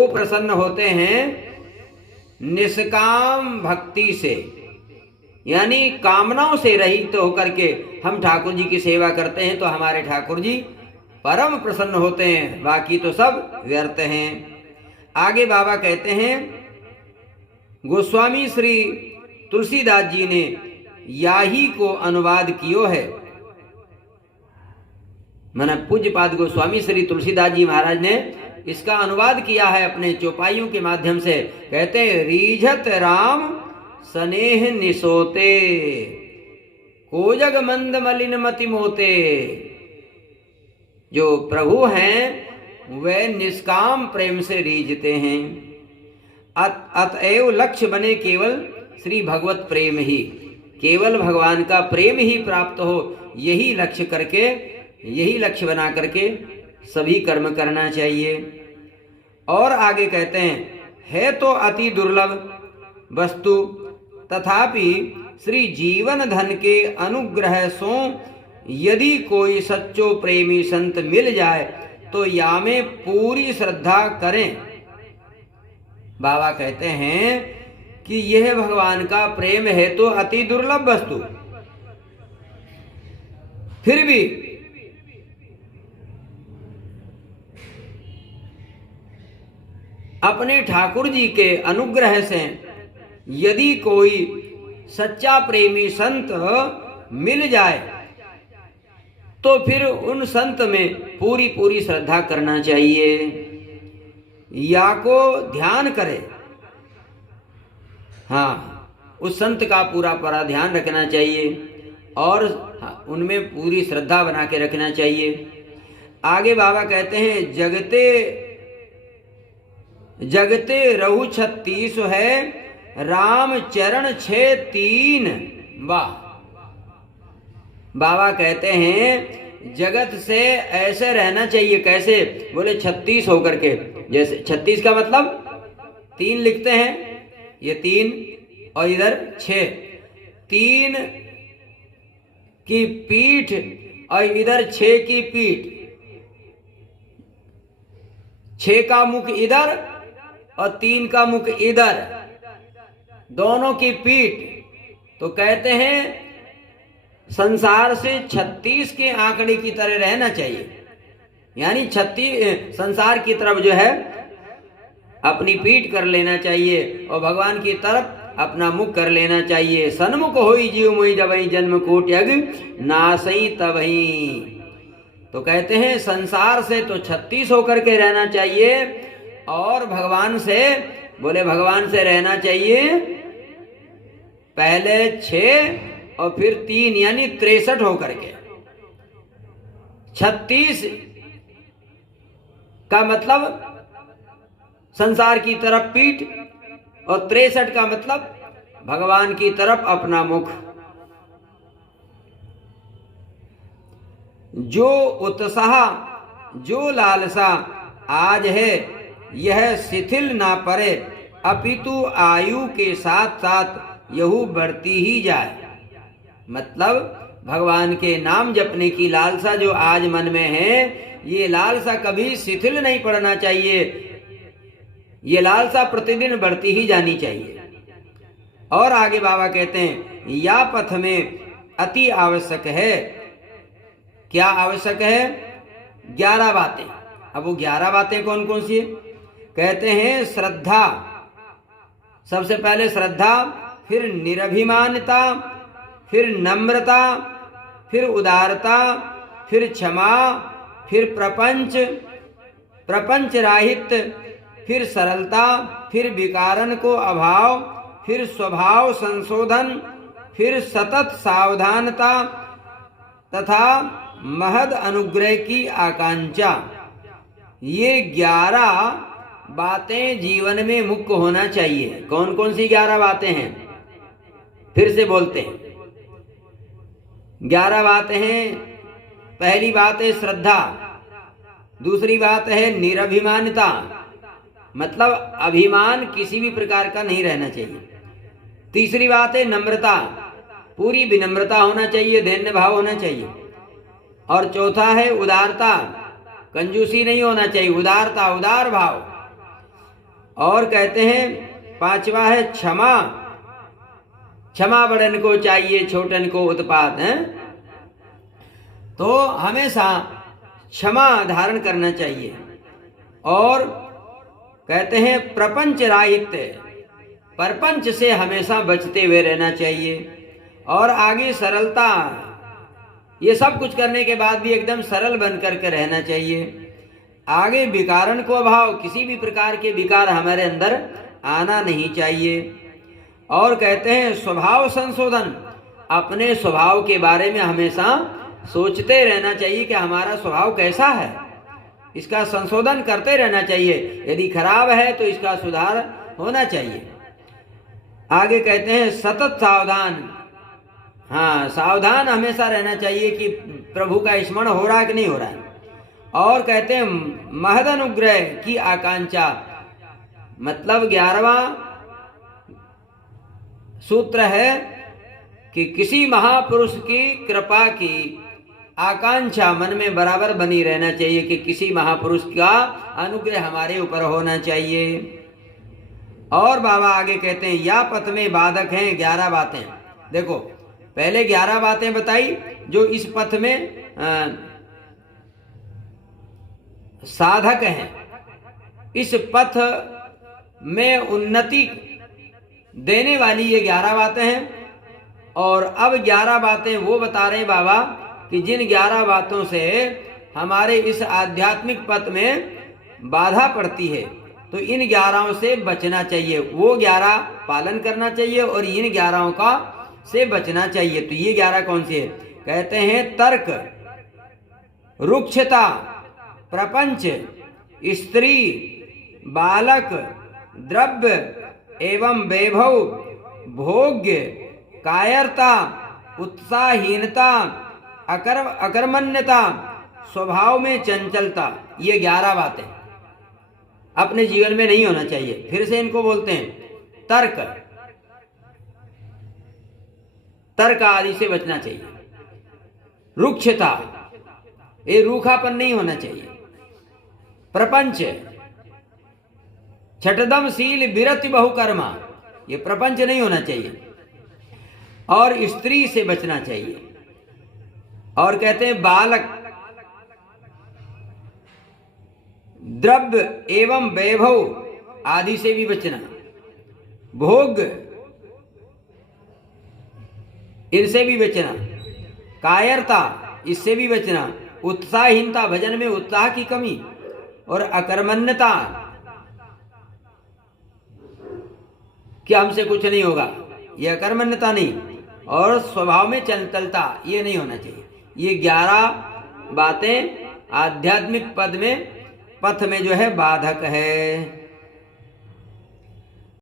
वो प्रसन्न होते हैं निष्काम भक्ति से, यानी कामनाओं से रहित होकर के हम ठाकुर जी की सेवा करते हैं तो हमारे ठाकुर जी परम प्रसन्न होते हैं, बाकी तो सब व्यर्थ हैं। आगे बाबा कहते हैं, गोस्वामी श्री तुलसीदास जी ने याही को अनुवाद कियो है। माना पूज्यपाद गोस्वामी श्री तुलसीदास जी महाराज ने इसका अनुवाद किया है अपने चौपाइयों के माध्यम से। कहते हैं, रीझत राम स्नेह निसोते, कोजग मंद मलिन मति मोते। जो प्रभु हैं वे निष्काम प्रेम से रीझते हैं। अतएव लक्ष्य बने केवल श्री भगवत प्रेम ही, केवल भगवान का प्रेम ही प्राप्त हो, यही लक्ष्य करके, यही लक्ष्य बना करके सभी कर्म करना चाहिए। और आगे कहते हैं, है तो अति दुर्लभ वस्तु, तथापि श्री जीवन धन के अनुग्रह सो यदि कोई सच्चो प्रेमी संत मिल जाए तो या में पूरी श्रद्धा करें। बाबा कहते हैं कि यह भगवान का प्रेम है तो अति दुर्लभ वस्तु, फिर भी अपने ठाकुर जी के अनुग्रह से यदि कोई सच्चा प्रेमी संत मिल जाए तो फिर उन संत में पूरी पूरी श्रद्धा करना चाहिए, या को ध्यान करे। हाँ, उस संत का पूरा पूरा ध्यान रखना चाहिए और उनमें पूरी श्रद्धा बना के रखना चाहिए। आगे बाबा कहते हैं, जगते जगते रहु 36 है, राम चरण 6-3। वाह, बाबा कहते हैं जगत से ऐसे रहना चाहिए। कैसे? बोले 36 होकर के। जैसे 36 का मतलब 3 लिखते हैं, ये 3 और इधर 6, 3 की पीठ और इधर 6 की पीठ, 6 का मुख इधर और 3 का मुख इधर, दोनों की पीठ। तो कहते हैं संसार से 36 के आंकड़े की तरह रहना चाहिए, यानी 36 संसार की तरफ जो है अपनी पीठ कर लेना चाहिए और भगवान की तरफ अपना मुख कर लेना चाहिए। सन्मुख होई जीव मोई जबई जन्म कोट्यग नासई तबही। तो कहते हैं संसार से तो 36 होकर के रहना चाहिए और भगवान से, बोले भगवान से रहना चाहिए पहले 6 और फिर 3, यानी 63 होकर के। 36 का मतलब संसार की तरफ पीठ और 63 का मतलब भगवान की तरफ अपना मुख। जो उत्साह जो लालसा आज है यह शिथिल ना पड़े, अपितु आयु के साथ साथ यहू बढ़ती ही जाए। मतलब भगवान के नाम जपने की लालसा जो आज मन में है, ये लालसा कभी शिथिल नहीं पड़ना चाहिए, ये लालसा प्रतिदिन बढ़ती ही जानी चाहिए। और आगे बाबा कहते हैं, या पथ में अति आवश्यक है। क्या आवश्यक है? 11 बातें। अब वो 11 बातें कौन कौन सी है? कहते हैं श्रद्धा, सबसे पहले श्रद्धा, फिर निरभिमानता, फिर नम्रता, फिर उदारता, फिर क्षमा, फिर प्रपंच राहित, फिर सरलता, फिर विकारन को अभाव, फिर स्वभाव संशोधन, फिर सतत सावधानता तथा महद अनुग्रह की आकांक्षा। ये 11 बातें जीवन में मुख्य होना चाहिए। कौन कौन सी 11 बातें हैं? फिर से बोलते हैं, 11 बातें हैं। पहली बात है श्रद्धा, दूसरी बात है निरभिमानता, मतलब अभिमान किसी भी प्रकार का नहीं रहना चाहिए। तीसरी बात है नम्रता, पूरी विनम्रता होना चाहिए, धैर्य भाव होना चाहिए। और चौथा है उदारता, कंजूसी नहीं होना चाहिए, उदारता, उदार भाव। और कहते हैं 5वां है क्षमा। क्षमा बड़न को चाहिए छोटन को उत्पात है। तो हमेशा क्षमा धारण करना चाहिए। और कहते हैं प्रपंच राहित्य, परपंच से हमेशा बचते हुए रहना चाहिए। और आगे सरलता, ये सब कुछ करने के बाद भी एकदम सरल बन करके रहना चाहिए। आगे विकारण को अभाव, किसी भी प्रकार के विकार हमारे अंदर आना नहीं चाहिए। और कहते हैं स्वभाव संशोधन, अपने स्वभाव के बारे में हमेशा सोचते रहना चाहिए कि हमारा स्वभाव कैसा है, इसका संशोधन करते रहना चाहिए। यदि खराब है तो इसका सुधार होना चाहिए। आगे कहते हैं सतत सावधान। हाँ, सावधान हमेशा रहना चाहिए कि प्रभु का स्मरण हो रहा है कि नहीं हो रहा है। और कहते हैं महद अनुग्रह की आकांक्षा, मतलब 11वां सूत्र है कि किसी महापुरुष की कृपा की आकांक्षा मन में बराबर बनी रहना चाहिए कि किसी महापुरुष का अनुग्रह हमारे ऊपर होना चाहिए। और बाबा आगे कहते हैं या पथ में बाधक हैं 11 बातें। देखो पहले 11 बातें बताई जो इस पथ में साधक हैं, इस पथ में उन्नति देने वाली ये 11 बातें हैं। और अब 11 बातें वो बता रहे बाबा कि जिन 11 बातों से हमारे इस आध्यात्मिक पथ में बाधा पड़ती है, तो इन 11 से बचना चाहिए। वो 11 पालन करना चाहिए और इन 11 का से बचना चाहिए। तो ये 11 कौन से है? कहते हैं तर्क, रुक्षता, प्रपंच, स्त्री, बालक, द्रव्य एवं वैभव, भोग्य, कायरता, उत्साहहीनता, अकर्मण्यता, स्वभाव में चंचलता। ये 11 बातें अपने जीवन में नहीं होना चाहिए। फिर से इनको बोलते हैं तर्क, तर्क आदि से बचना चाहिए। रुक्षता, ये रूखापन नहीं होना चाहिए। प्रपंच, छठदमशील विरति बहुकर्मा, ये प्रपंच नहीं होना चाहिए। और स्त्री से बचना चाहिए। और कहते हैं बालक, द्रव्य एवं वैभव आदि से भी बचना, भोग इनसे भी बचना, कायरता इससे भी बचना, उत्साहहीनता भजन में उत्साह की कमी, और अकर्मण्यता कि हमसे कुछ नहीं होगा, ये अकर्मण्यता नहीं। और स्वभाव में चंचलता, ये नहीं होना चाहिए। ये 11 बातें आध्यात्मिक पद में पथ में जो है बाधक है।